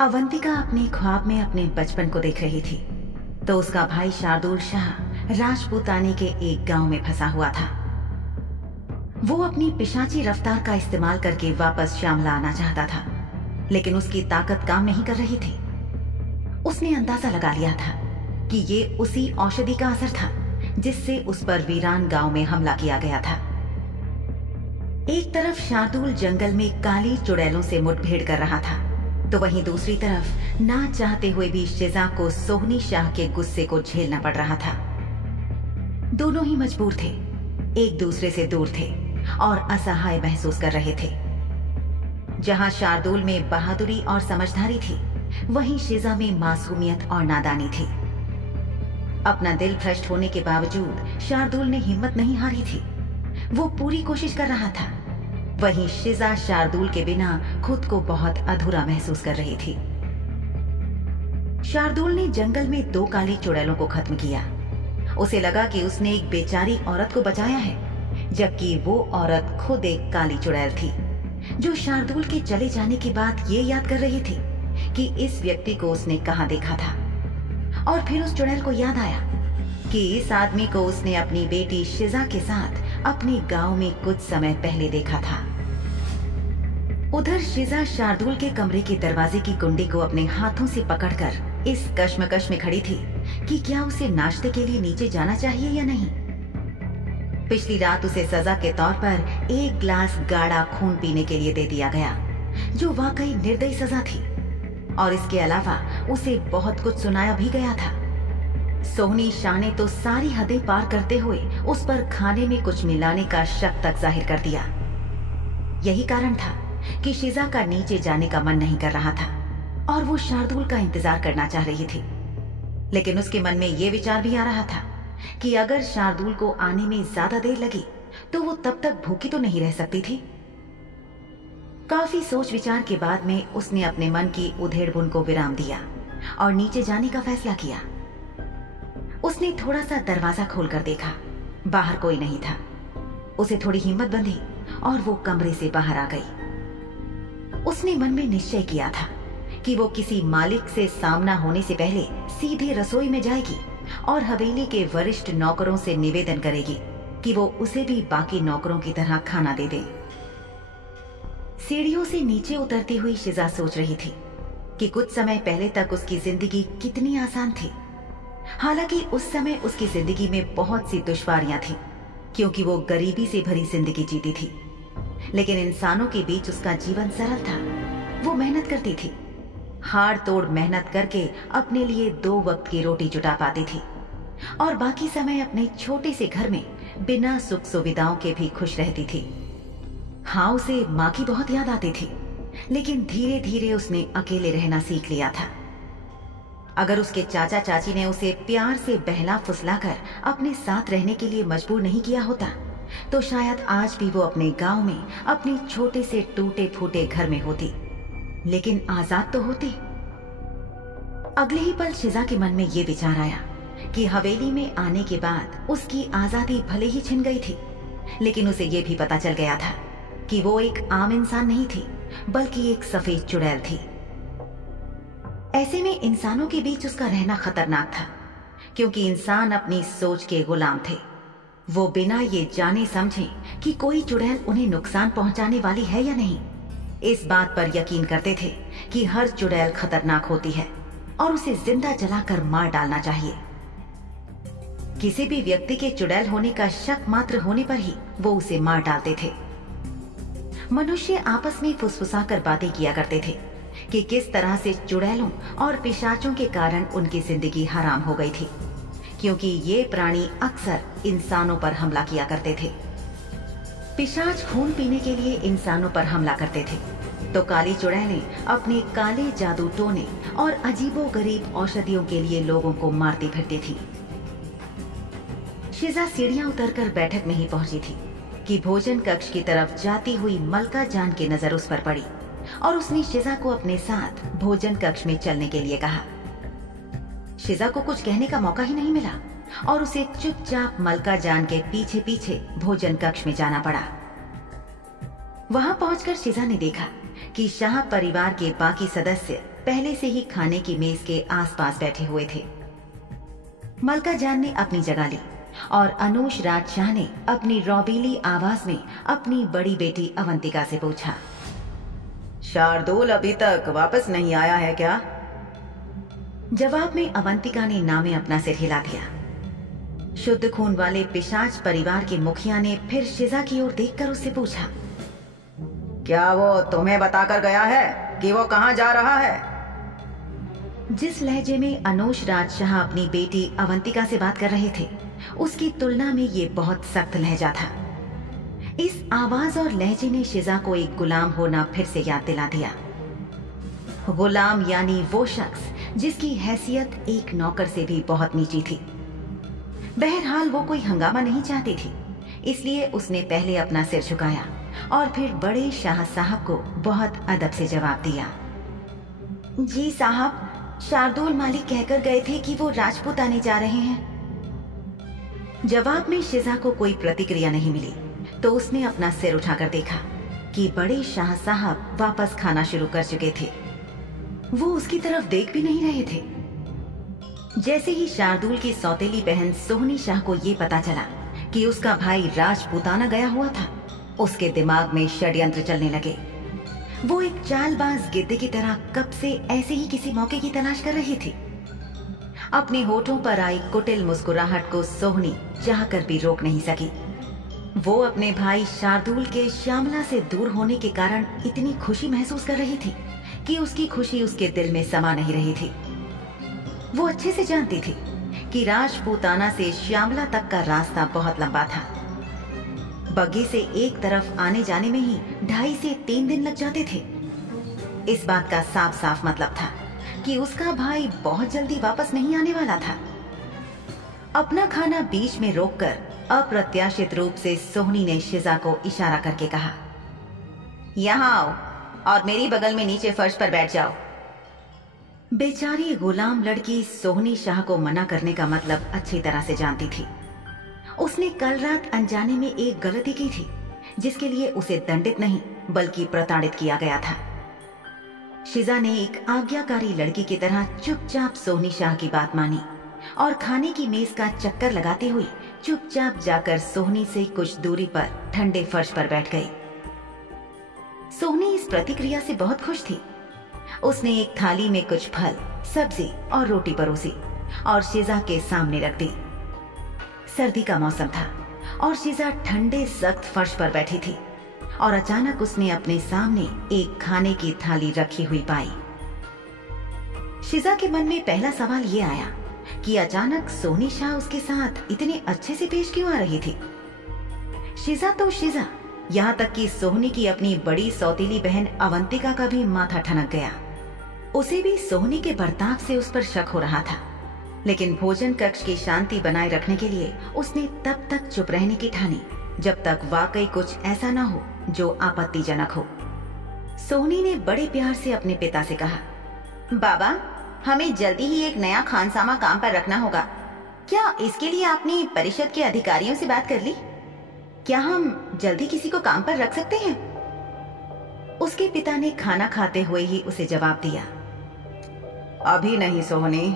अवंतिका अपने ख्वाब में अपने बचपन को देख रही थी तो उसका भाई शार्दुल शाह राजपूताने के एक गांव में फंसा हुआ था। वो अपनी पिशाची रफ्तार का इस्तेमाल करके वापस श्यामला आना चाहता था, लेकिन उसकी ताकत काम नहीं कर रही थी। उसने अंदाजा लगा लिया था कि ये उसी औषधि का असर था जिससे उस पर वीरान गांव में हमला किया गया था। एक तरफ शार्दुल जंगल में काली चुड़ैलों से मुठभेड़ कर रहा था, तो वहीं दूसरी तरफ ना चाहते हुए भी शिजा को सोहनी शाह के गुस्से को झेलना पड़ रहा था। दोनों ही मजबूर थे, एक दूसरे से दूर थे और असहाय महसूस कर रहे थे। जहां शार्दुल में बहादुरी और समझदारी थी, वहीं शिजा में मासूमियत और नादानी थी। अपना दिल भ्रष्ट होने के बावजूद शार्दुल ने हिम्मत नहीं हारी थी। वो पूरी कोशिश कर रहा था। वहीं शिजा शार्दुल के बिना खुद को बहुत अधूरा महसूस कर रही थी। शार्दुल ने जंगल में 2 काली चुड़ैलों को खत्म किया। उसे लगा कि उसने एक बेचारी औरत को बचाया है, जबकि वो औरत खुद एक काली चुड़ैल थी जो शार्दुल के चले जाने के बाद ये याद कर रही थी कि इस व्यक्ति को उसने कहाँ देखा था। और फिर उस चुड़ैल को याद आया कि इस आदमी को उसने अपनी बेटी शिजा के साथ अपने गांव में कुछ समय पहले देखा था। उधर शिजा शार्दुल के कमरे के दरवाजे की कुंडी को अपने हाथों से पकड़कर इस कश्मकश में खड़ी थी कि क्या उसे नाश्ते के लिए नीचे जाना चाहिए या नहीं। पिछली रात उसे सजा के तौर पर 1 गिलास गाढ़ा खून पीने के लिए दे दिया गया, जो वाकई निर्दयी सजा थी। और इसके अलावा उसे बहुत कुछ सुनाया भी गया था। सोहनी शाह ने तो सारी हदें पार करते हुए उस पर खाने में कुछ मिलाने का शक तक जाहिर कर दिया। यही कारण था कि शिजा का नीचे जाने का मन नहीं कर रहा था और वो शार्दुल का इंतजार करना चाह रही थी। लेकिन उसके मन में ये विचार भी आ रहा था कि अगर शार्दुल को आने में ज्यादा देर लगी तो वो तब तक भूखी तो नहीं रह सकती थी। काफी सोच विचार के बाद में उसने अपने मन की उधेड़-बुन को विराम दिया और नीचे जाने का फैसला किया। उसने थोड़ा सा दरवाजा खोलकर देखा, बाहर कोई नहीं था। उसे थोड़ी हिम्मत बंधी और वो कमरे से बाहर आ गई। उसने मन में निश्चय किया था कि वो किसी मालिक से सामना होने से पहले सीधे रसोई में जाएगी और हवेली के वरिष्ठ नौकरों से निवेदन करेगी कि वो उसे भी बाकी नौकरों की तरह खाना दे दें। सीढ़ियों से नीचे उतरती हुई शिजा सोच रही थी कि कुछ समय पहले तक उसकी जिंदगी कितनी आसान थी। हालांकि उस समय उसकी जिंदगी में बहुत सी दुश्वारियां थीं, क्योंकि वो गरीबी से भरी जिंदगी जीती थी। लेकिन इंसानों के बीच उसका जीवन सरल था। वो मेहनत करती थी, हाड़ तोड़ मेहनत करके अपने लिए 2 वक्त की रोटी जुटा पाती थी और बाकी समय अपने छोटे से घर में बिना सुख सुविधाओं के भी खुश रहती थी। हाँ, उसे माँ की बहुत याद आती थी, लेकिन धीरे धीरे उसने अकेले रहना सीख लिया था। अगर उसके चाचा चाची ने उसे प्यार से बहला फुसलाकर अपने साथ रहने के लिए मजबूर नहीं किया होता, तो शायद आज भी वो अपने गांव में अपने छोटे से टूटे फूटे घर में होती, लेकिन आजाद तो होती। अगले ही पल शिजा के मन में ये विचार आया कि हवेली में आने के बाद उसकी आजादी भले ही छिन गई थी, लेकिन उसे ये भी पता चल गया था कि वो एक आम इंसान नहीं थी, बल्कि एक सफेद चुड़ैल थी। ऐसे में इंसानों के बीच उसका रहना खतरनाक था, क्योंकि इंसान अपनी सोच के गुलाम थे। वो बिना ये जाने समझे कि कोई चुड़ैल उन्हें नुकसान पहुंचाने वाली है या नहीं, इस बात पर यकीन करते थे कि हर चुड़ैल खतरनाक होती है और उसे जिंदा जलाकर मार डालना चाहिए। किसी भी व्यक्ति के चुड़ैल होने का शक मात्र होने पर ही वो उसे मार डालते थे। मनुष्य आपस में फुसफुसाकर बातें किया करते थे कि किस तरह से चुड़ैलों और पिशाचों के कारण उनकी जिंदगी हराम हो गई थी, क्योंकि ये प्राणी अक्सर इंसानों पर हमला किया करते थे। पिशाच खून पीने के लिए इंसानों पर हमला करते थे, तो काली चुड़ैलें अपने काले जादू टोने और अजीबोगरीब औषधियों के लिए लोगों को मारती फिरती थी। शिजा सीढ़ियां उतरकर बैठक में ही पहुंची थी कि भोजन कक्ष की तरफ जाती हुई मलका जान की नजर उस पर पड़ी और उसने शिजा को अपने साथ भोजन कक्ष में चलने के लिए कहा। शिजा को कुछ कहने का मौका ही नहीं मिला और उसे चुपचाप मलका जान के पीछे पीछे भोजन कक्ष में जाना पड़ा। वहां पहुंचकर शिजा ने देखा कि शाह परिवार के बाकी सदस्य पहले से ही खाने की मेज के आसपास बैठे हुए थे। मलका जान ने अपनी जगह ली और अनुज राजशाह ने अपनी रौबीली आवाज में अपनी बड़ी बेटी अवंतिका से पूछा, शार्दुल अभी तक वापस नहीं आया है क्या? जवाब में अवंतिका ने नामे अपना सिर हिला दिया। शुद्ध खून वाले पिशाच परिवार के मुखिया ने फिर शिजा की ओर देखकर उससे पूछा, क्या वो तुम्हें बताकर गया है कि वो कहां जा रहा है? जिस लहजे में अनुज राजशाह अपनी बेटी अवंतिका से बात कर रहे थे, उसकी तुलना में ये बहुत सख्त लहजा था। इस आवाज और लहजे ने शिजा को एक गुलाम होना फिर से याद दिला दिया। गुलाम यानी वो शख्स जिसकी हैसियत एक नौकर से भी बहुत नीची थी। बहरहाल वो कोई हंगामा नहीं चाहती थी, इसलिए उसने पहले अपना सिर झुकाया और फिर बड़े शाह साहब को बहुत अदब से जवाब दिया। जी साहब, शार्दुल मालिक कहकर गए थे कि वो राजपूत आने जा रहे हैं। जवाब में शिजा को कोई प्रतिक्रिया नहीं मिली, तो उसने अपना सिर उठाकर देखा कि बड़े शाह साहब वापस खाना शुरू कर चुके थे। वो उसकी तरफ देख भी नहीं रहे थे। जैसे ही शार्दुल की सौतेली बहन सोहनी शाह को ये पता चला कि उसका भाई राजपूताना गया हुआ था, उसके दिमाग में षड्यंत्र चलने लगे। वो एक चालबाज गिद्ध की तरह कब से ऐसे ही किसी मौके की तलाश कर रही थी। अपने होठों पर आई कुटिल मुस्कुराहट को सोहनी चाहकर भी रोक नहीं सकी। वो अपने भाई शार्दुल के श्यामला से दूर होने के कारण इतनी खुशी महसूस कर रही थी कि उसकी खुशी उसके दिल में समा नहीं रही थी। वो अच्छे से जानती थी कि राजपूताना से श्यामला तक का रास्ता बहुत लंबा था। बग्घी से एक तरफ आने जाने में ही 2.5 से 3 दिन लग जाते थे। इस बात का साफ साफ मतलब था कि उसका भाई बहुत जल्दी वापस नहीं आने वाला था। अपना खाना बीच में रोककर अप्रत्याशित रूप से सोहनी ने शिजा को इशारा करके कहा, यहाँ आओ और मेरी बगल में नीचे फर्श पर बैठ जाओ। बेचारी गुलाम लड़की सोहनी शाह को मना करने का मतलब अच्छी तरह से जानती थी। उसने कल रात अनजाने में एक गलती की थी, जिसके लिए उसे दंडित नहीं बल्कि प्रताड़ित किया गया था। शिजा ने एक आज्ञाकारी लड़की की तरह चुपचाप सोहनी शाह की बात मानी और खाने की मेज का चक्कर लगाते हुए चुपचाप जाकर सोहनी से कुछ दूरी पर ठंडे फर्श पर बैठ गई। सोहनी इस प्रतिक्रिया से बहुत खुश थी। उसने एक थाली में कुछ फल, सब्जी और रोटी परोसी और शिजा के सामने रख दी। सर्दी का मौसम था और शिजा ठंडे सख्त फर्श पर बैठी थी और अचानक उसने अपने सामने एक खाने की थाली रखी हुई पाई। शिजा के मन में पहला सवाल ये आया कि अचानक सोहनी शाह उसके साथ इतने अच्छे से पेश क्यों आ रही थी। शिजा तो शिजा, यहाँ तक कि सोहनी की अपनी बड़ी सौतीली बहन अवंतिका का भी माथा ठनक गया। उसे भी सोहनी के बर्ताव से उस पर शक हो रहा था, लेकिन भोजन कक्ष की शांति बनाए रखने के लिए उसने तब तक चुप रहने की ठानी जब तक वाकई कुछ ऐसा न हो जो आपत्तिजनक हो। सोहनी ने बड़े प्यार से अपने पिता से कहा, बाबा, हमें जल्दी ही एक नया खानसामा काम पर रखना होगा। क्या इसके लिए आपने परिषद के अधिकारियों से बात कर ली? क्या हम जल्दी किसी को काम पर रख सकते हैं? उसके पिता ने खाना खाते हुए ही उसे जवाब दिया, अभी नहीं सोहनी,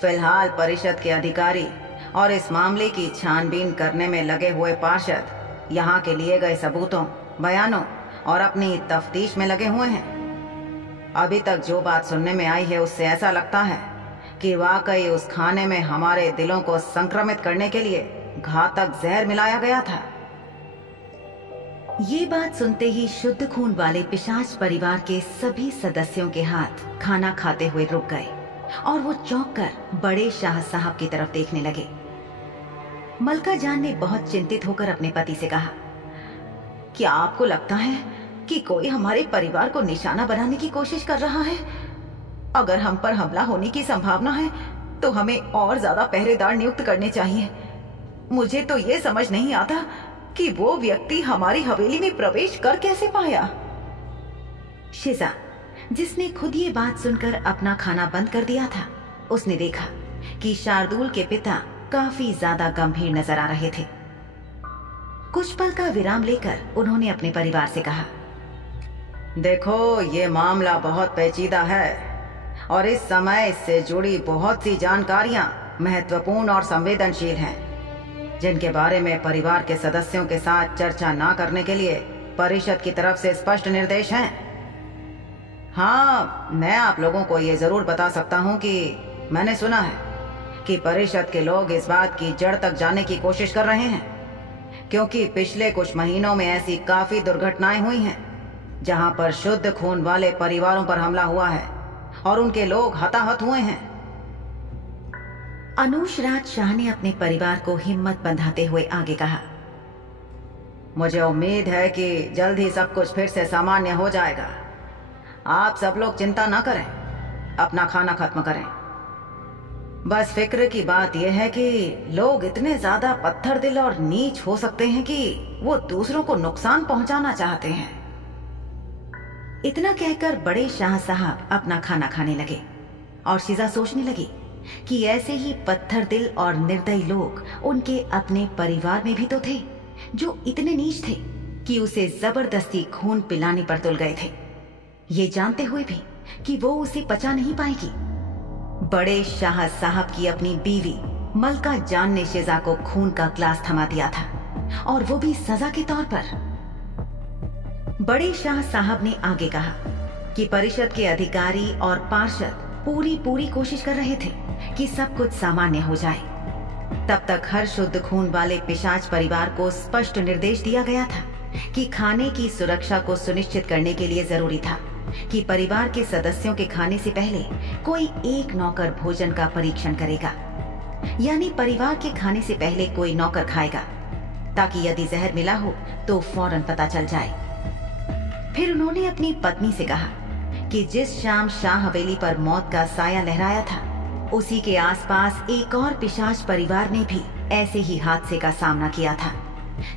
फिलहाल परिषद के अधिकारी और इस मामले की छानबीन करने में लगे हुए पार्षद यहाँ के लिए गए सबूतों, बयानों और अपनी तफ्तीश में लगे हुए हैं। अभी तक जो बात सुनने में आई है उससे ऐसा लगता है कि वाकई उस खाने में हमारे दिलों को संक्रमित करने के लिए घातक जहर मिलाया गया था। ये बात सुनते ही शुद्ध खून वाले पिशाच परिवार के सभी सदस्यों के हाथ खाना खाते हुए रुक गए और वो चौंक कर बड़े शाह साहब की तरफ देखने लगे। मलका जान ने बहुत चिंतित होकर अपने पति से कहा, क्या आपको लगता है कि कोई हमारे परिवार को निशाना बनाने की कोशिश कर रहा है? अगर हम पर हमला होने की संभावना है तो हमें और ज्यादा पहरेदार नियुक्त करने चाहिए। मुझे तो ये समझ नहीं आता कि वो व्यक्ति हमारी हवेली में प्रवेश कर कैसे पाया। शिजा, जिसने खुद ये बात सुनकर अपना खाना बंद कर दिया था, उसने देखा कि शार्दुल के पिता काफी ज्यादा गंभीर नजर आ रहे थे। कुछ पल का विराम लेकर उन्होंने अपने परिवार से कहा, देखो, ये मामला बहुत पेचीदा है और इस समय इससे जुड़ी बहुत सी जानकारियां महत्वपूर्ण और संवेदनशील हैं, जिनके बारे में परिवार के सदस्यों के साथ चर्चा न करने के लिए परिषद की तरफ से स्पष्ट निर्देश हैं। हाँ, मैं आप लोगों को ये जरूर बता सकता हूँ कि मैंने सुना है कि परिषद के लोग इस बात की जड़ तक जाने की कोशिश कर रहे हैं, क्योंकि पिछले कुछ महीनों में ऐसी काफी दुर्घटनाएं हुई हैं जहां पर शुद्ध खून वाले परिवारों पर हमला हुआ है और उनके लोग हताहत हुए हैं। अनुज राज शाह ने अपने परिवार को हिम्मत बंधाते हुए आगे कहा, मुझे उम्मीद है कि जल्द ही सब कुछ फिर से सामान्य हो जाएगा। आप सब लोग चिंता न करें, अपना खाना खत्म करें। बस फिक्र की बात यह है कि लोग इतने ज्यादा पत्थर दिल और नीच हो सकते हैं कि वो दूसरों को नुकसान पहुंचाना चाहते हैं। इतना कहकर बड़े शाह साहब अपना खाना खाने लगे और शिजा सोचने लगी कि ऐसे ही पत्थर दिल और निर्दयी लोग उनके अपने परिवार में भी तो थे, जो इतने नीच थे कि उसे जबरदस्ती खून पिलाने पर तुल गए थे, ये जानते हुए भी कि वो उसे पचा नहीं पाएगी। बड़े शाह साहब की अपनी बीवी मलका जान ने शिजा को खून का ग्लास थमा दिया था, और वो भी सजा के तौर पर। बड़े शाह साहब ने आगे कहा कि परिषद के अधिकारी और पार्षद पूरी कोशिश कर रहे थे कि सब कुछ सामान्य हो जाए। तब तक हर शुद्ध खून वाले पिशाच परिवार को स्पष्ट निर्देश दिया गया था कि खाने की सुरक्षा को सुनिश्चित करने के लिए जरूरी था कि परिवार के सदस्यों के खाने से पहले कोई एक नौकर भोजन का परीक्षण करेगा, यानी परिवार के खाने से पहले कोई नौकर खाएगा, ताकि यदि जहर मिला हो तो फौरन पता चल जाए। फिर उन्होंने अपनी पत्नी से कहा कि जिस शाम शाह हवेली पर मौत का साया लहराया था, उसी के आसपास एक और पिशाच परिवार ने भी ऐसे ही हादसे का सामना किया था,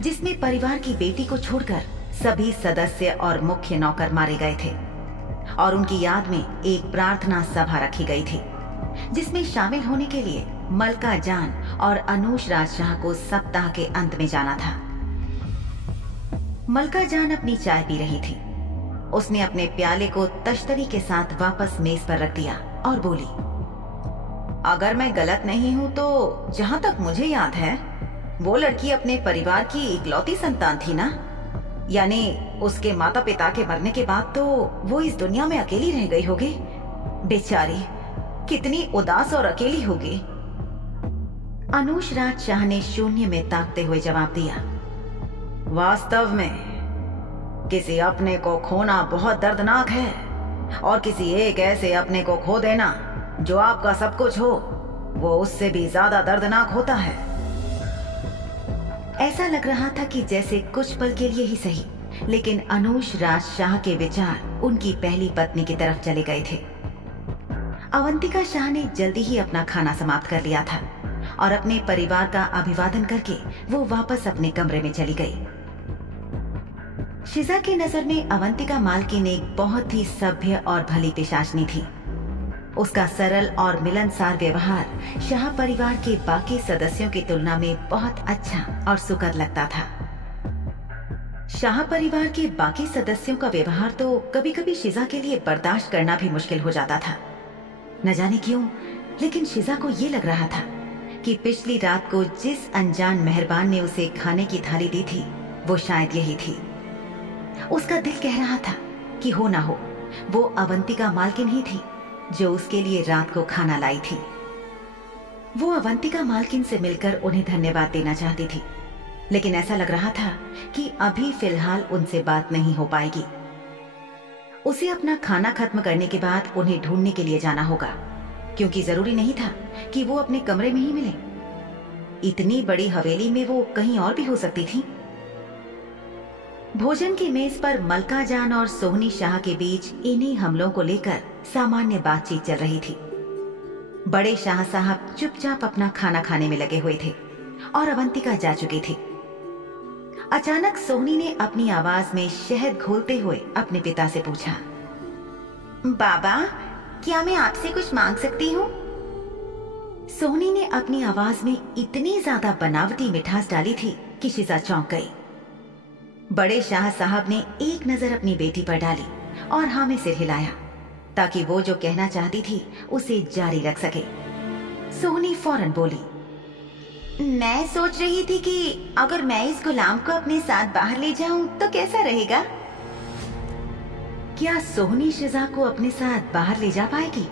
जिसमें परिवार की बेटी को छोड़कर सभी सदस्य और मुख्य नौकर मारे गए थे, और उनकी याद में एक प्रार्थना सभा रखी गई थी, जिसमें शामिल होने के लिए मलका जान और अनुज राज शाह को सप्ताह के अंत में जाना था। मलका जान अपनी चाय पी रही थी। उसने अपने प्याले को तश्तरी के साथ वापस मेज पर रख दिया और बोली, अगर मैं गलत नहीं हूँ तो जहाँ तक मुझे याद है वो लड़की अपने परिवार की इकलौती संतान थी ना? यानी उसके माता पिता के मरने के बाद तो वो इस दुनिया में अकेली रह गई होगी। बेचारी कितनी उदास और अकेली होगी। अनुज राज शाह ने शून्य में ताकते हुए जवाब दिया, वास्तव में किसी अपने को खोना बहुत दर्दनाक है, और किसी एक ऐसे अपने को खो देना जो आपका सब कुछ हो, वो उससे भी ज्यादा दर्दनाक होता है। ऐसा लग रहा था कि जैसे कुछ पल के लिए ही सही, लेकिन अनुज राज शाह के विचार उनकी पहली पत्नी की तरफ चले गए थे। अवंतिका शाह ने जल्दी ही अपना खाना समाप्त कर लिया था और अपने परिवार का अभिवादन करके वो वापस अपने कमरे में चली गई। शिजा की नजर में अवंतिका मालकिन एक बहुत ही सभ्य और भली पिशाचनी थी। उसका सरल और मिलनसार व्यवहार शाह परिवार के बाकी सदस्यों की तुलना में बहुत अच्छा और सुखद लगता था। शाह परिवार के बाकी सदस्यों का व्यवहार तो कभी कभी शिजा के लिए बर्दाश्त करना भी मुश्किल हो जाता था। न जाने क्यों, लेकिन शिजा को ये लग रहा था कि पिछली रात को जिस अनजान मेहरबान ने उसे खाने की थाली दी थी, वो शायद यही थी। उसका दिल कह रहा था कि हो ना हो वो अवंतिका मालकिन ही थी जो उसके लिए रात को खाना लाई थी। वो अवंतिका मालकिन से मिलकर उन्हें धन्यवाद देना चाहती थी, लेकिन ऐसा लग रहा था कि अभी फिलहाल उनसे बात नहीं हो पाएगी। उसे अपना खाना खत्म करने के बाद उन्हें ढूंढने के लिए जाना होगा, क्योंकि जरूरी नहीं था कि वो अपने कमरे में ही मिले। इतनी बड़ी हवेली में वो कहीं और भी हो सकती थी। भोजन की मेज पर मलका जान और सोहनी शाह के बीच इन्हीं हमलों को लेकर सामान्य बातचीत चल रही थी। बड़े शाह साहब चुपचाप अपना खाना खाने में लगे हुए थे और अवंतिका जा चुकी थी। अचानक सोहनी ने अपनी आवाज में शहद घोलते हुए अपने पिता से पूछा, बाबा, क्या मैं आपसे कुछ मांग सकती हूँ? सोहनी ने अपनी आवाज में इतनी ज्यादा बनावटी मिठास डाली थी कि शिजा चौंक गई। बड़े शाह साहब ने एक नजर अपनी बेटी पर डाली और हाँ में सिर हिलाया ताकि वो जो कहना चाहती थी उसे जारी रख सके। सोहनी फौरन बोली, मैं सोच रही थी कि अगर मैं इस गुलाम को अपने साथ बाहर ले जाऊं तो कैसा रहेगा? क्या सोहनी शिजा को अपने साथ बाहर ले जा पाएगी?